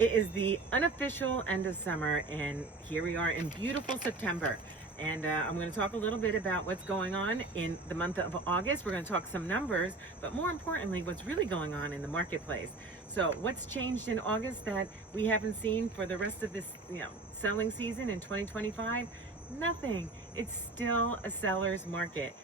It is the unofficial end of summer, and here we are in beautiful September. And I'm going to talk a little bit about what's going on in the month of August. We're going to talk some numbers, but more importantly, what's really going on in the marketplace. So what's changed in August that we haven't seen for the rest of this, selling season in 2025? Nothing. It's still a seller's market.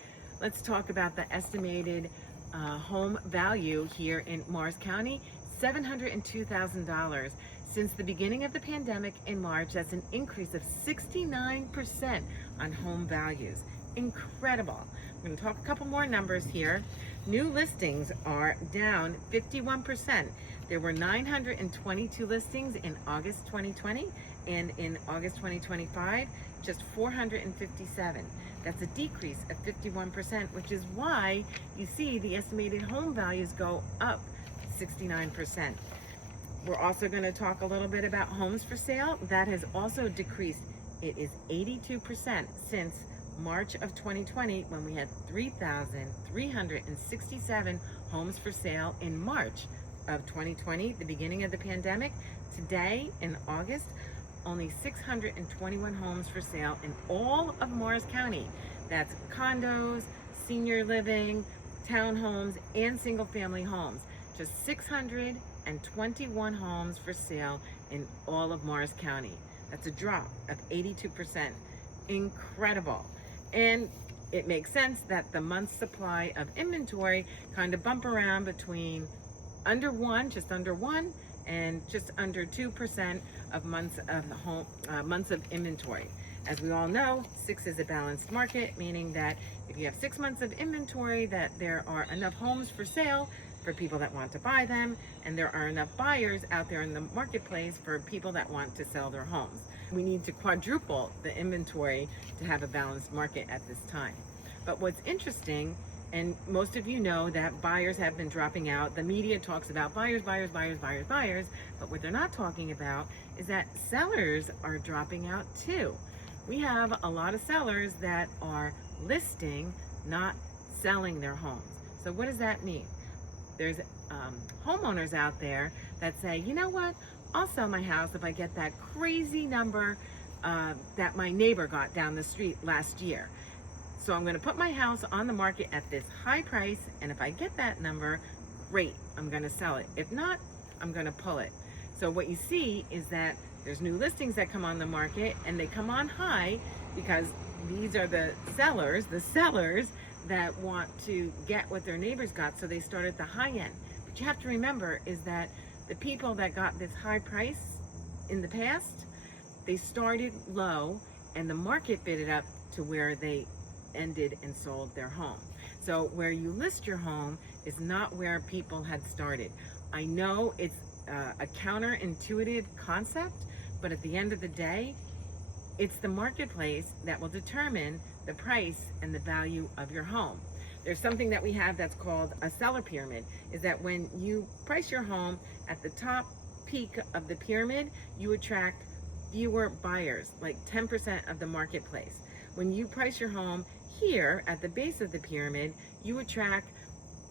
Let's talk about the estimated home value here in Morris County. $702,000. Since the beginning of the pandemic in March, that's an increase of 69% on home values. Incredible. I'm going to talk a couple more numbers here. New listings are down 51%. There were 922 listings in August 2020, and in August 2025, just 457. That's a decrease of 51%, which is why you see the estimated home values go up 69%. We're also going to talk a little bit about homes for sale. That has also decreased. It is 82% since March of 2020, when we had 3,367 homes for sale in March of 2020, the beginning of the pandemic. Today, in August, only 621 homes for sale in all of Morris County. That's condos, senior living, townhomes, and single-family homes. Just 621 homes for sale in all of Morris County. That's a drop of 82%. Incredible. And it makes sense that the month's supply of inventory kind of bump around between just under one, and just under 2% of months of inventory. As we all know, 6 is a balanced market, meaning that if you have 6 months of inventory, that there are enough homes for sale for people that want to buy them, and there are enough buyers out there in the marketplace for people that want to sell their homes. We need to quadruple the inventory to have a balanced market at this time. But what's interesting, and most of you know that buyers have been dropping out. The media talks about buyers, but what they're not talking about is that sellers are dropping out too. We have a lot of sellers that are listing, not selling their homes. So what does that mean? There's homeowners out there that say, you know what, I'll sell my house if I get that crazy number that my neighbor got down the street last year. So I'm going to put my house on the market at this high price, and if I get that number, great, I'm going to sell it. If not, I'm going to pull it. So what you see is that there's new listings that come on the market, and they come on high because these are the sellers that want to get what their neighbors got, so they start at the high end. But you have to remember is that the people that got this high price in the past, they started low, and the market bid it up to where they ended and sold their home. So where you list your home is not where people had started. I know it's a counterintuitive concept, but at the end of the day, it's the marketplace that will determine the price and the value of your home. There's something that we have that's called a seller pyramid, is that when you price your home at the top peak of the pyramid, you attract fewer buyers, like 10% of the marketplace. When you price your home here at the base of the pyramid, you attract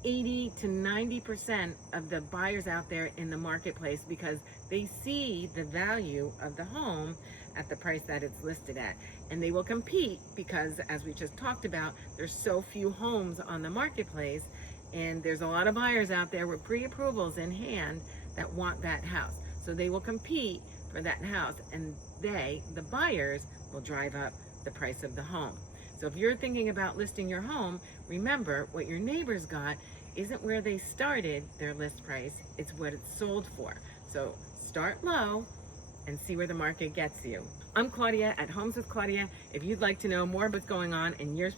80 to 90% of the buyers out there in the marketplace, because they see the value of the home at the price that it's listed at. And they will compete because, as we just talked about, there's so few homes on the marketplace, and there's a lot of buyers out there with pre-approvals in hand that want that house. So they will compete for that house, and the buyers, will drive up the price of the home. So if you're thinking about listing your home, remember what your neighbors got isn't where they started their list price, it's what it's sold for. So start low and see where the market gets you. I'm Claudia at Homes with Claudia. If you'd like to know more of what's going on in your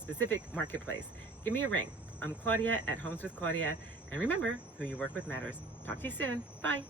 specific marketplace, give me a ring. I'm Claudia at Homes with Claudia. And remember, who you work with matters. Talk to you soon. Bye.